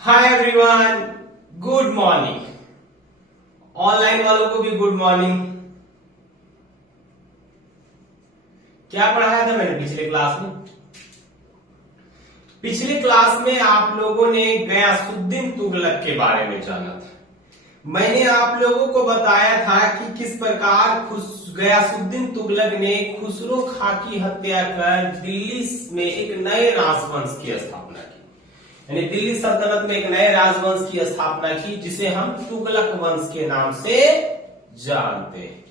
Hi everyone, good morning. Online वालों को भी गुड मॉर्निंग। क्या पढ़ाया था मैंने पिछले क्लास में? पिछले क्लास में आप लोगों ने गयासुद्दीन तुगलक के बारे में जाना था। मैंने आप लोगों को बताया था कि किस प्रकार गयासुद्दीन तुगलक ने खुसरो खां की हत्या कर दिल्ली में एक नए राजवंश की स्थापना की। यानी दिल्ली सल्तनत में एक नए राजवंश की स्थापना की जिसे हम तुगलक वंश के नाम से जानते हैं।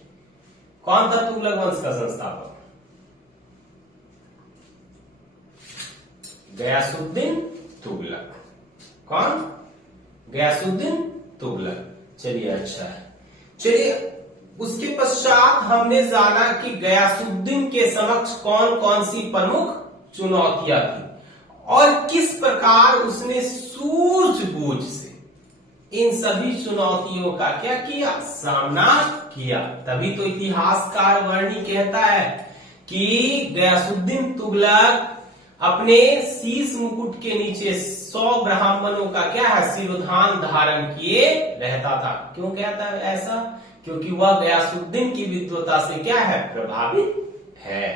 कौन था तुगलक वंश का संस्थापक? गयासुद्दीन तुगलक। कौन? गयासुद्दीन तुगलक। चलिए, अच्छा है। चलिए, उसके पश्चात हमने जाना कि गयासुद्दीन के समक्ष कौन कौन सी प्रमुख चुनौतियां थी और किस प्रकार उसने सूझबूझ से इन सभी चुनौतियों का क्या किया, सामना किया। तभी तो इतिहासकार वर्णी कहता है कि गयासुद्दीन तुगलक अपने शीश मुकुट के नीचे 100 ब्राह्मणों का क्या है, शिरोधान धारण किए रहता था। क्यों कहता है ऐसा? क्योंकि वह गयासुद्दीन की विद्वता से क्या है, प्रभावित है।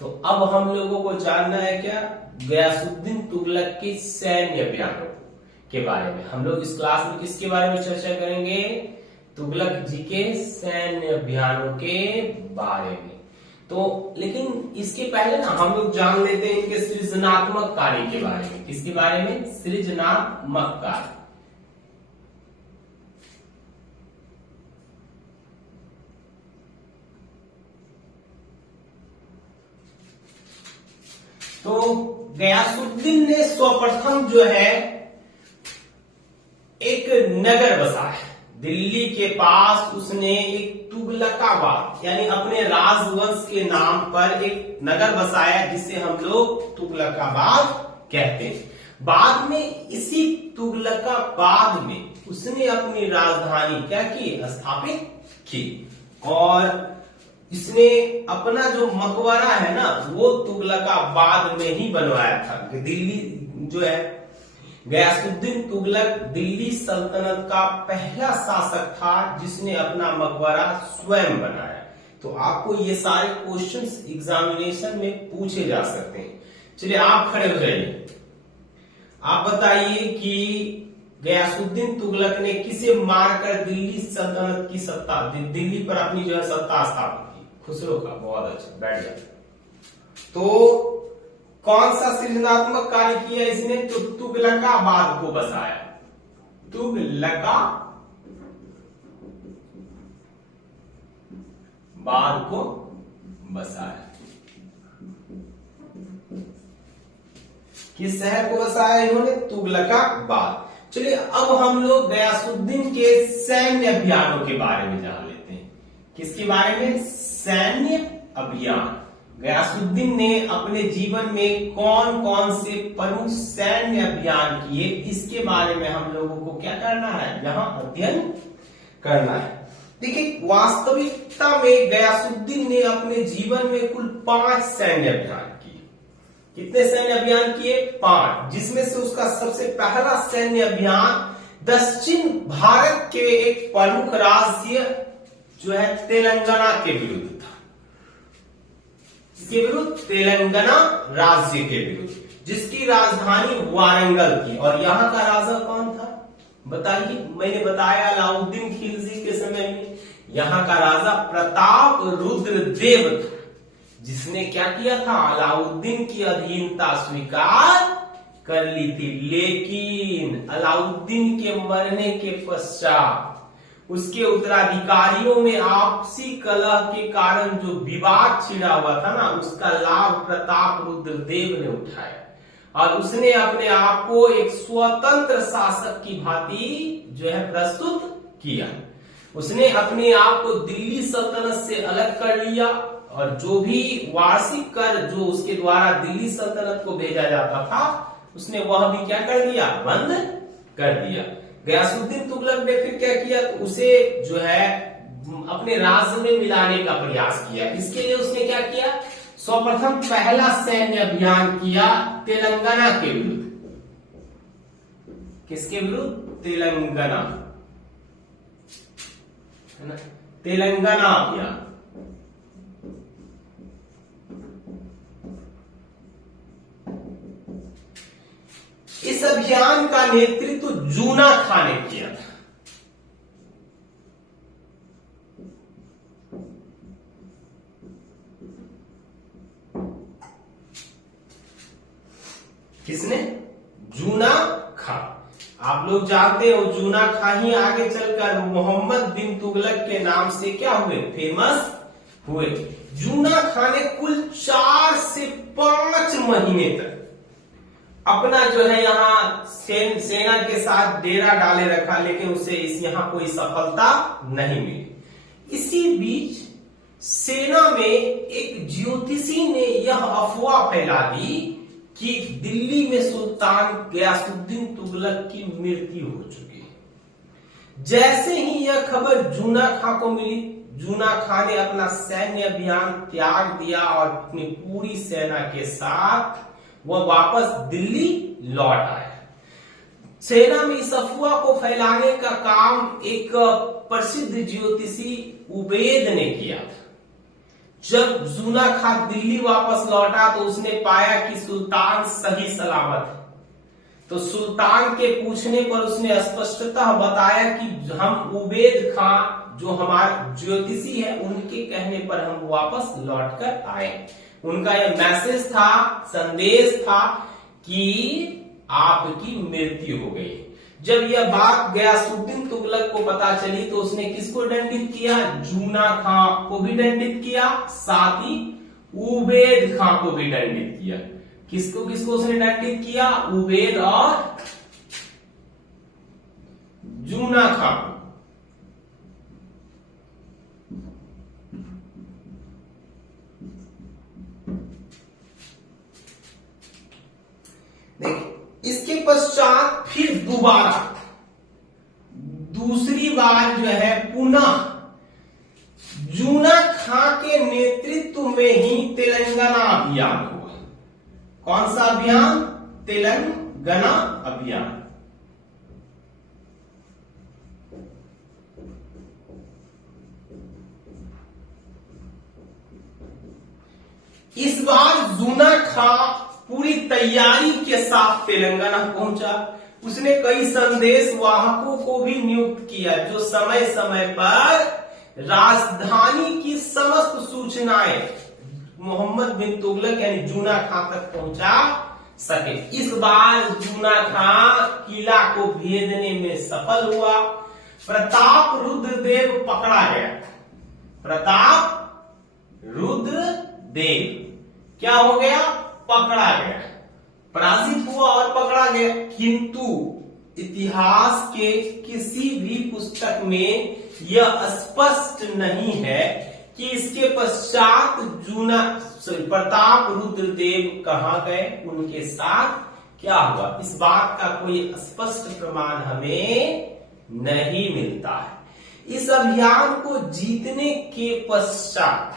तो अब हम लोगों को जानना है क्या, गयासुद्दीन तुगलक के सैन्य अभियानों के बारे में। हम लोग इस क्लास में किसके बारे में चर्चा करेंगे? तुगलक जी के सैन्य अभियानों के बारे में। तो लेकिन इसके पहले ना हम लोग जान लेते हैं इनके सृजनात्मक कार्य के बारे में। किसके बारे में? सृजनात्मक कार्य। तो गयासुद्दीन ने सर्वप्रथम जो है एक नगर बसाया दिल्ली के पास। उसने एक तुगलकाबाद यानी अपने राजवंश के नाम पर एक नगर बसाया जिसे हम लोग तुगलकाबाद कहते हैं। बाद में इसी तुगलकाबाद में उसने अपनी राजधानी क्या की, स्थापित की। और इसने अपना जो मकबरा है ना, वो तुगलकाबाद में ही बनवाया था। दिल्ली जो है, गयासुद्दीन तुगलक दिल्ली सल्तनत का पहला शासक था जिसने अपना मकबरा स्वयं बनाया। तो आपको ये सारे क्वेश्चंस एग्जामिनेशन में पूछे जा सकते हैं। चलिए, आप खड़े हो जाइए। आप बताइए कि गयासुद्दीन तुगलक ने किसे मारकर दिल्ली सल्तनत की सत्ता, दिल्ली पर अपनी जो है सत्ता स्थापित की? खुसरो का। बहुत अच्छा, बैठ जाए। तो कौन सा सृजनात्मक कार्य किया इसने? तो तुगलकाबाद को बसाया। तुगलकाबाद को बसाया। किस शहर को बसाया इन्होंने? तुगलकाबाद। चलिए, अब हम लोग गयासुद्दीन के सैन्य अभियानों के बारे में जान लेते हैं। किसके बारे में? सैन्य अभियान। गयासुद्दीन ने अपने जीवन में कौन कौन से प्रमुख सैन्य अभियान किए, इसके बारे में हम लोगों को क्या करना है, यहां अध्ययन करना है। देखिए, वास्तविकता में गयासुद्दीन ने अपने जीवन में कुल 5 सैन्य अभियान किए। कितने सैन्य अभियान किए? 5। जिसमें से उसका सबसे पहला सैन्य अभियान दक्षिण भारत के एक प्रमुख राज्य जो है तेलंगाना के विरुद्ध था। इसके विरुद्ध, तेलंगाना राज्य के विरुद्ध, जिसकी राजधानी वारंगल थी। और यहां का राजा कौन था बताइए? मैंने बताया अलाउद्दीन खिलजी के समय में यहां का राजा प्रताप रुद्र देव था, जिसने क्या किया था, अलाउद्दीन की अधीनता स्वीकार कर ली थी। लेकिन अलाउद्दीन के मरने के पश्चात उसके उत्तराधिकारियों में आपसी कलह के कारण जो विवाद छिड़ा हुआ था ना, उसका लाभ प्रताप रुद्रदेव ने उठाया और उसने अपने आप को एक स्वतंत्र शासक की भांति जो है प्रस्तुत किया। उसने अपने आप को दिल्ली सल्तनत से अलग कर लिया और जो भी वार्षिक कर जो उसके द्वारा दिल्ली सल्तनत को भेजा जाता था, उसने वह भी क्या कर दिया, बंद कर दिया। गयासुद्दीन तुगलक ने फिर क्या किया, तो उसे जो है अपने राज्य में मिलाने का प्रयास किया। इसके लिए उसने क्या किया, सर्वप्रथम पहला सैन्य अभियान किया तेलंगाना के विरुद्ध। किसके विरुद्ध? तेलंगाना, है ना, तेलंगाना अभियान। इस अभियान का नेतृत्व जूना खां ने किया था। किसने? जूना खां। आप लोग जानते हो जूना खां ही आगे चलकर मोहम्मद बिन तुगलक के नाम से क्या हुए? फेमस हुए। जूना खां ने कुल 4 से 5 महीने तक अपना जो है यहाँ सेना के साथ डेरा डाले रखा, लेकिन उसे यहाँ कोई सफलता नहीं मिली। इसी बीच सेना में एक ज्योतिषी ने यह अफवाह फैला दी कि दिल्ली में सुल्तान गयासुद्दीन तुगलक की मृत्यु हो चुकी है। जैसे ही यह खबर जूना खां को मिली, जूना खां ने अपना सैन्य अभियान त्याग दिया और अपनी पूरी सेना के साथ वह वापस दिल्ली लौट आया। सेना में इस अफवाह को फैलाने का काम एक प्रसिद्ध ज्योतिषी उबैद ने किया था। जब जूना खां दिल्ली वापस लौटा तो उसने पाया कि सुल्तान सही सलामत है। तो सुल्तान के पूछने पर उसने स्पष्टतः बताया कि हम उबैद खां जो हमारे ज्योतिषी है उनके कहने पर हम वापस लौटकर आए। उनका यह मैसेज था, संदेश था कि आपकी मृत्यु हो गई। जब यह बात गयासुद्दीन तुगलक को पता चली तो उसने किसको दंडित किया? जूना खां को भी दंडित किया, साथ ही उबैद खां को भी दंडित किया। किसको किसको उसने दंडित किया? उबैद और जूना खां। देखिए, इसके पश्चात फिर दोबारा दूसरी बार जो है पुनः जूना खां के नेतृत्व में ही तेलंगाना अभियान हुआ। कौन सा अभियान? तेलंगाना अभियान। इस बार जूना खां पूरी तैयारी के साथ तेलंगाना पहुंचा। उसने कई संदेश वाहकों को भी नियुक्त किया जो समय समय पर राजधानी की समस्त सूचनाएं मोहम्मद बिन तुगलक यानी जूना खां तक पहुंचा सके। इस बार जूना खां किला को भेदने में सफल हुआ। प्रताप रुद्रदेव पकड़ा गया। प्रताप रुद्रदेव क्या हो गया? पकड़ा गया, पराजित हुआ और पकड़ा गया। किंतु इतिहास के किसी भी पुस्तक में यह स्पष्ट नहीं है कि इसके पश्चात प्रताप रुद्रदेव कहां गए, उनके साथ क्या हुआ। इस बात का कोई स्पष्ट प्रमाण हमें नहीं मिलता है। इस अभियान को जीतने के पश्चात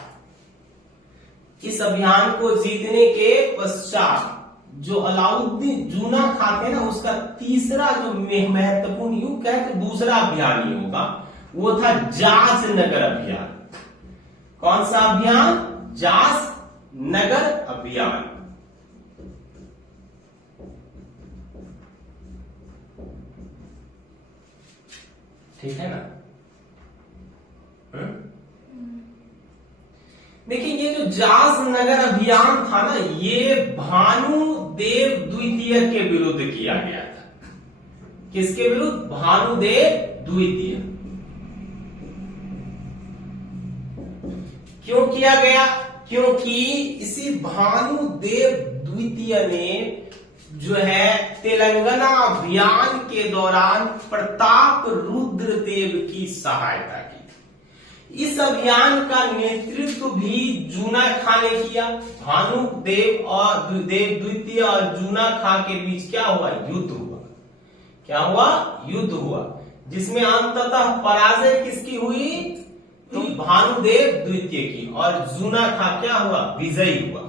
जो अलाउद्दीन जूना खां थे ना, उसका तीसरा जो महत्वपूर्ण युग है दूसरा अभियान ही होगा, वो था जाज नगर अभियान। कौन सा अभियान? जाज नगर अभियान। ठीक है ना? देखिए, ये जो जाज नगर अभियान था ना, ये भानुदेव द्वितीय के विरुद्ध किया गया था। किसके विरुद्ध? भानुदेव द्वितीय। क्यों किया गया? क्योंकि इसी भानुदेव द्वितीय ने जो है तेलंगाना अभियान के दौरान प्रताप रुद्रदेव की सहायता की। इस अभियान का नेतृत्व भी जूना खां ने किया। भानुदेव और देव द्वितीय और जूना खां के बीच क्या हुआ? युद्ध हुआ। क्या हुआ? युद्ध हुआ, जिसमें अंततः पराजय किसकी हुई? तो भानुदेव द्वितीय की। और जूना खां क्या हुआ? विजयी हुआ।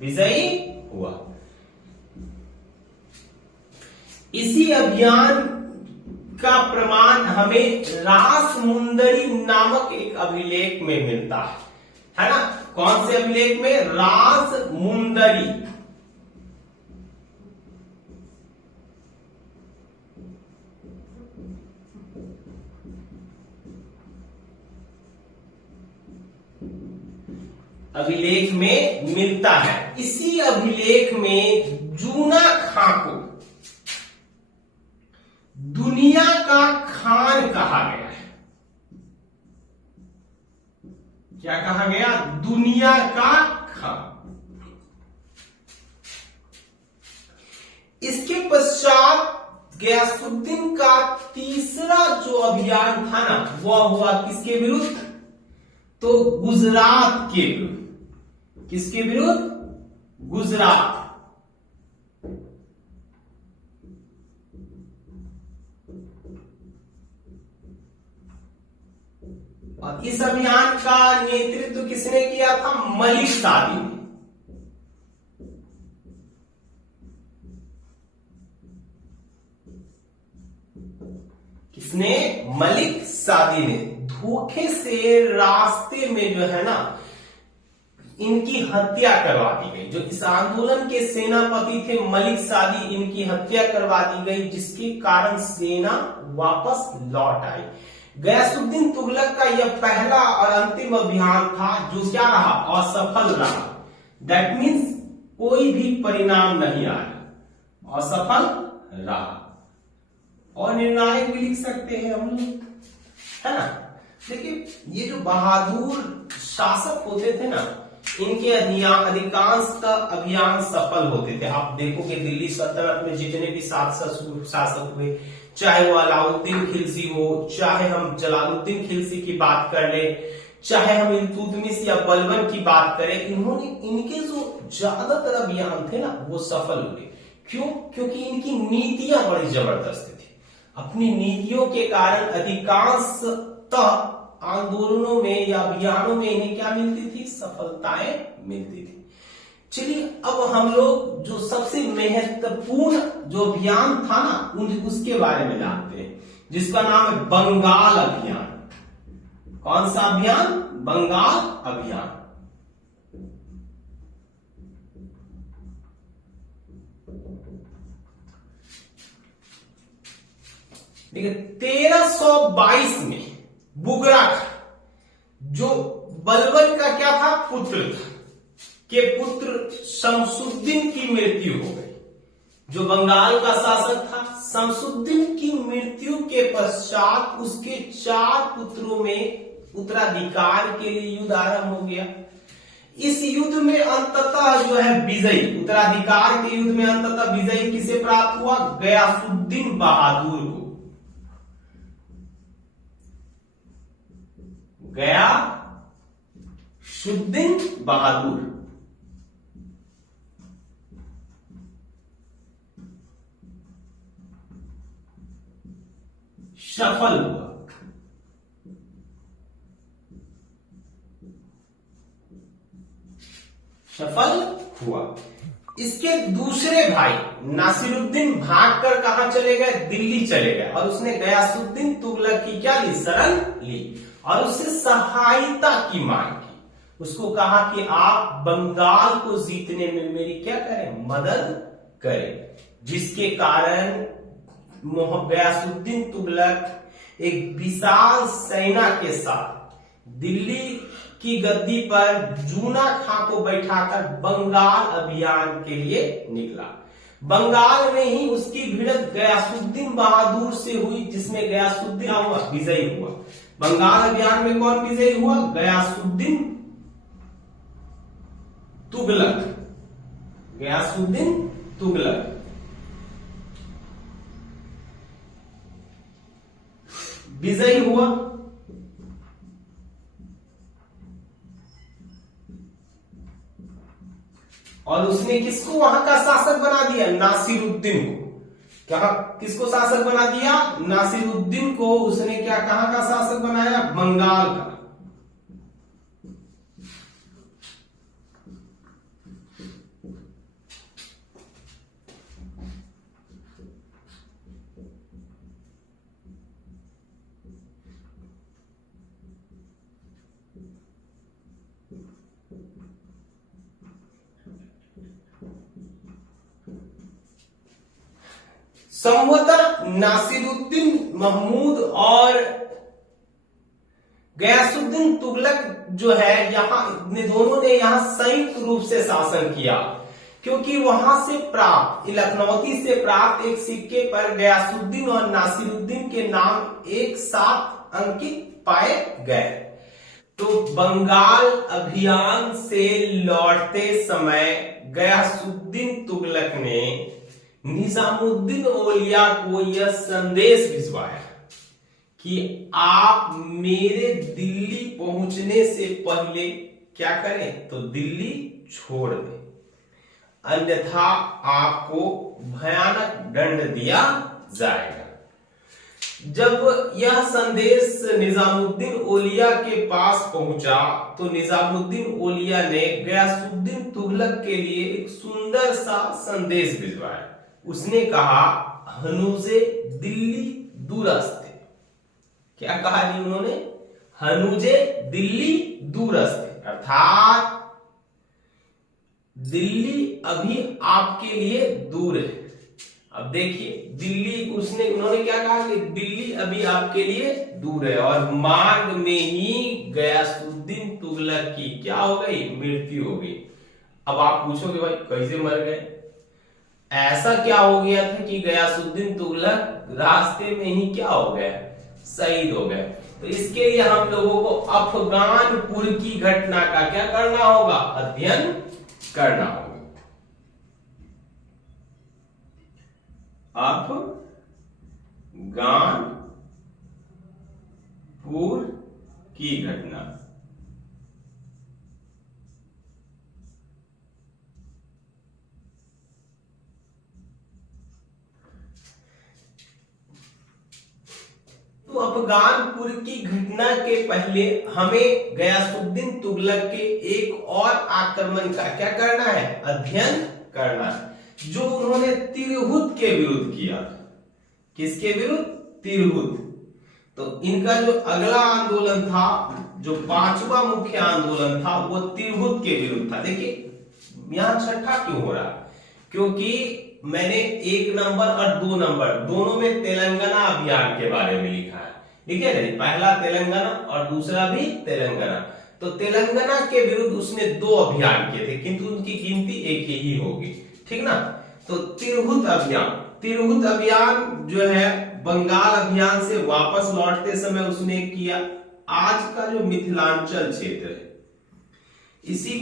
विजयी हुआ। इसी अभियान का प्रमाण हमें रासमुंदरी नामक एक अभिलेख में मिलता है ना। कौन से अभिलेख में? रासमुंदरी। अभिलेख में मिलता है। इसी अभिलेख में जूना खां को दुनिया का खान कहा गया है। क्या कहा गया? दुनिया का खान। इसके पश्चात गयासुद्दीन का तीसरा जो अभियान था ना, वह हुआ किसके विरुद्ध? तो गुजरात के विरुद्ध। किसके विरुद्ध? गुजरात। और इस अभियान का नेतृत्व किसने किया था? मलिक सादी ने। किसने? मलिक सादी ने। धोखे से रास्ते में जो है ना, इनकी हत्या करवा दी गई। जो इस आंदोलन के सेनापति थे मलिक सादी, इनकी हत्या करवा दी गई, जिसके कारण सेना वापस लौट आई। गयासुद्दीन तुगलक का यह पहला और अंतिम अभियान था जो क्या रहा? असफल रहा। दैट मीन्स कोई भी परिणाम नहीं आया, असफल रहा। और निर्णायक भी लिख सकते हैं हम लोग, है ना। देखिए, ये जो बहादुर शासक होते थे ना, इनके अधिकांश अभियान सफल होते थे। आप देखोगे दिल्ली सल्तनत में जितने भी शासक हुए, चाहे वो अलाउद्दीन खिलजी हो, चाहे हम जलालुद्दीन खिलजी की बात कर ले, चाहे हम इल्तुतमिश या बलबन की बात करें, इन्होंने इनके जो ज्यादातर अभियान थे ना, वो सफल हुए। क्यों? क्योंकि इनकी नीतियां बड़ी जबरदस्त थी। अपनी नीतियों के कारण अधिकांशतः आंदोलनों में या अभियानों में इन्हें क्या मिलती थी? सफलताएं मिलती थी। चलिए, अब हम लोग जो सबसे महत्वपूर्ण जो अभियान था ना, उसके बारे में जानते हैं, जिसका नाम है बंगाल अभियान। कौन सा अभियान? बंगाल अभियान। देखिए, 1322 में बुगरा खां, जो बलबन का क्या था? पुत्र था, के पुत्र शमसुद्दीन की मृत्यु हो गई। जो बंगाल का शासक था, शमसुद्दीन की मृत्यु के पश्चात उसके 4 पुत्रों में उत्तराधिकार के लिए युद्ध आरंभ हो गया। इस युद्ध में अंततः जो है विजयी, उत्तराधिकार के युद्ध में अंततः विजयी किसे प्राप्त हुआ? गयासुद्दीन बहादुर को। गयासुद्दीन बहादुर सफल हुआ। इसके दूसरे भाई नासिरुद्दीन भागकर कहां चले गए? दिल्ली चले गए। और उसने गयासुद्दीन तुगलक की क्या ली? शरण ली और उससे सहायता की मांग की। उसको कहा कि आप बंगाल को जीतने में मेरी क्या करें? मदद करें। जिसके कारण गयासुद्दीन तुगलक एक विशाल सेना के साथ दिल्ली की गद्दी पर जूना खां को बैठाकर बंगाल अभियान के लिए निकला। बंगाल में ही उसकी भिड़ंत गयासुद्दीन बहादुर से हुई, जिसमें गयासुद्दीन हुआ विजयी हुआ। बंगाल अभियान में कौन विजयी हुआ? गयासुद्दीन तुगलक। गयासुद्दीन तुगलक विजयी हुआ। और उसने किसको वहां का शासक बना दिया? नासिरुद्दीन को। क्या किसको शासक बना दिया? नासिरुद्दीन को उसने क्या कहां का शासक बनाया? बंगाल का। संभवतः नासिरुद्दीन महमूद और गयासुद्दीन तुगलक जो है यहाँ दोनों ने यहाँ संयुक्त रूप से शासन किया, क्योंकि वहां से प्राप्त लखनौती से प्राप्त एक सिक्के पर गयासुद्दीन और नासिरुद्दीन के नाम एक साथ अंकित पाए गए। तो बंगाल अभियान से लौटते समय गयासुद्दीन तुगलक ने निजामुद्दीन औलिया को यह संदेश भिजवाया कि आप मेरे दिल्ली पहुंचने से पहले क्या करें, तो दिल्ली छोड़ दें, अन्यथा आपको भयानक दंड दिया जाएगा। जब यह संदेश निजामुद्दीन औलिया के पास पहुंचा तो निजामुद्दीन औलिया ने गयासुद्दीन तुगलक के लिए एक सुंदर सा संदेश भिजवाया। उसने कहा, हनूजे दिल्ली दूरस्थ। क्या कहा जी उन्होंने? हनूजे दिल्ली दूरस्थ, अर्थात दिल्ली अभी आपके लिए दूर है। अब देखिए दिल्ली, उन्होंने क्या कहा कि दिल्ली अभी आपके लिए दूर है, और मार्ग में ही गयासुद्दीन तुगलक की क्या हो गई? मृत्यु हो गई। अब आप पूछोगे भाई कैसे मर गए? ऐसा क्या हो गया था कि गयासुद्दीन तुगलक रास्ते में ही क्या हो गया? शहीद हो गए। तो इसके लिए हम लोगों को अफगानपुर की घटना का क्या करना होगा? अध्ययन करना होगा। अफगानपुर की घटना। तो अफगानपुर की घटना के पहले हमें गयासुद्दीन तुगलक के एक और आक्रमण का क्या करना है? अध्ययन करना है, जो उन्होंने तिरहुत के विरुद्ध किया था। किसके विरुद्ध? तिरहुत। तो इनका जो अगला आंदोलन था, जो पांचवा मुख्य आंदोलन था, वो तिरहुत के विरुद्ध था। देखिए यहां छठा क्यों हो रहा? क्योंकि मैंने 1 नंबर और 2 नंबर दोनों में तेलंगाना अभियान के बारे में लिखा है, ठीक है ना? पहला तेलंगाना और दूसरा भी तेलंगाना। तो तेलंगाना के विरुद्ध उसने 2 अभियान किए थे, किंतु उनकी गिनती एक ही होगी, ठीक ना? तो तिरहुत अभियान जो है बंगाल अभियान से वापस लौटते समय उसने किया। आज का जो मिथिलांचल क्षेत्र है, इसी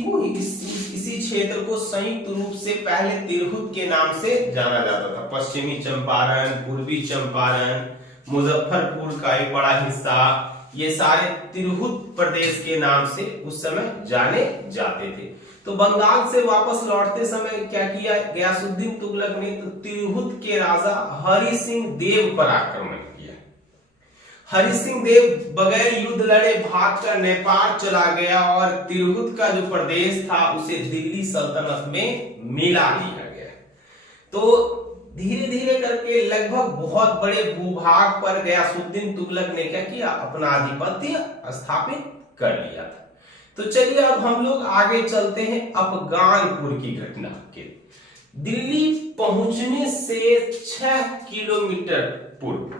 क्षेत्र को संयुक्त रूप से पहले तिरहुत के नाम से जाना जाता था। पश्चिमी चंपारण, पूर्वी चंपारण, मुजफ्फरपुर का एक बड़ा हिस्सा, ये सारे तिरहुत प्रदेश के नाम से उस समय जाने जाते थे। तो बंगाल से वापस लौटते समय क्या किया गयासुद्दीन तुगलक ने? तो तिरहुत के राजा हरि सिंह देव पर आक्रमण किया। हरि सिंह देव बगैर युद्ध लड़े भागकर नेपाल चला गया और तिरहुत का जो प्रदेश था उसे दिल्ली सल्तनत में मिला लिया गया। तो धीरे धीरे करके लगभग बहुत बड़े भूभाग पर गयासुद्दीन तुगलक ने क्या किया? अपना आधिपत्य स्थापित कर लिया था। तो चलिए अब हम लोग आगे चलते हैं अफगानपुर की घटना के। दिल्ली पहुंचने से 6 किलोमीटर पूर्व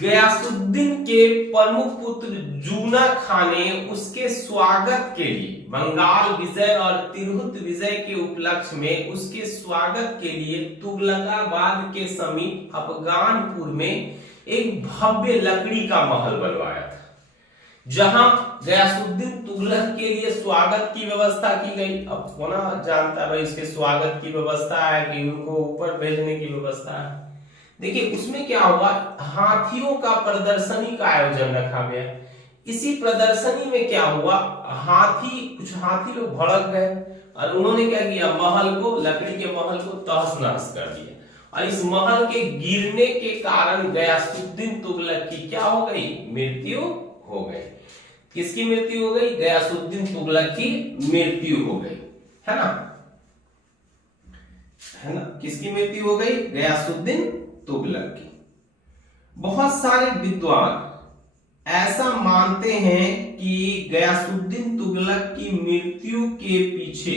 गयासुद्दीन के प्रमुख पुत्र जूना खान ने उसके स्वागत के लिए बंगाल विजय और तिरहुत विजय के उपलक्ष्य में उसके स्वागत के लिए तुगलकाबाद के समीप अफगानपुर में एक भव्य लकड़ी का महल बनवाया था, जहां गयासुद्दीन तुगलक के लिए स्वागत की व्यवस्था की गई। अब कौन जानता है भाई इसके स्वागत की व्यवस्था है कि उनको ऊपर भेजने की व्यवस्था है? देखिए उसमें क्या हुआ, हाथियों का प्रदर्शनी का आयोजन रखा गया। इसी प्रदर्शनी में क्या हुआ, कुछ हाथी लोग भड़क गए और उन्होंने क्या किया, लकड़ी के महल को तहस नहस कर दिया। और इस महल के गिरने के कारण गयासुद्दीन तुगलक की क्या हो गई? मृत्यु हो गई। किसकी मृत्यु हो गई? गयासुद्दीन तुगलक की मृत्यु हो गई, है ना? किसकी मृत्यु हो गई? गयासुद्दीन तुगलक की। बहुत सारे विद्वान ऐसा मानते हैं कि गयासुद्दीन तुगलक की मृत्यु के पीछे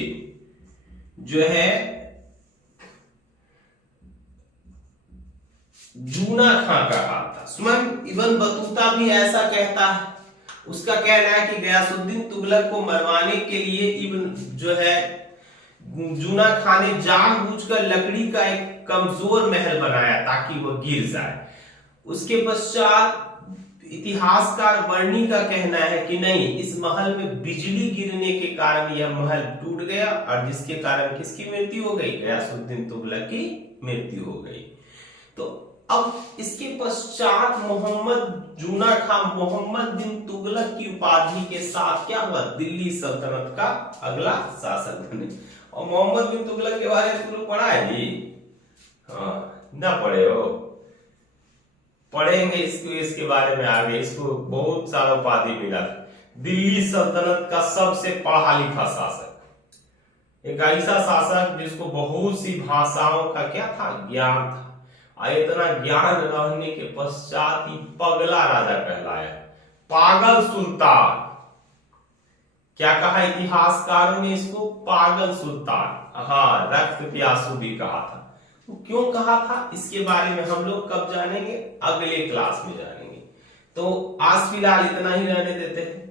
जो है जूना खां का हाल था। स्वयं इब्न बतूता भी ऐसा कहता है। उसका कहना है कि गयासुद्दीन तुगलक को मरवाने के लिए इब्न जो है जूना खां ने जानबूझकर लकड़ी का एक कमजोर महल बनाया ताकि वह गिर जाए। उसके पश्चात इतिहासकार बर्नी का कहना है कि नहीं, इस महल में बिजली गिरने के कारण यह महल टूट गया और जिसके कारण किसकी मृत्यु हो गई? गयासुद्दीन तुगलक की मृत्यु हो गई। तो अब इसके पश्चात मोहम्मद जूना खां मोहम्मद बिन तुगलक की उपाधि के साथ क्या हुआ? दिल्ली सल्तनत का अगला शासक बने। और मोहम्मद बिन तुगलक के बारे में तुम लोग पढ़ा है जी? हाँ, ना पढ़े हो? पढ़ेंगे इसको, इसके बारे में आगे। इसको बहुत सारा उपाधि मिला। दिल्ली सल्तनत का सबसे पढ़ा लिखा शासक, एक ऐसा शासक जिसको बहुत सी भाषाओं का क्या था? ज्ञान था। इतना ज्ञान रहने के पश्चात ही पगला राजा कहलाया, पागल सुल्तान। क्या कहा इतिहासकारों ने इसको? पागल सुल्तान। हाँ, रक्त प्यासू भी कहा था। तो क्यों कहा था, इसके बारे में हम लोग कब जानेंगे? अगले क्लास में जानेंगे। तो आज फिलहाल इतना ही रहने देते हैं।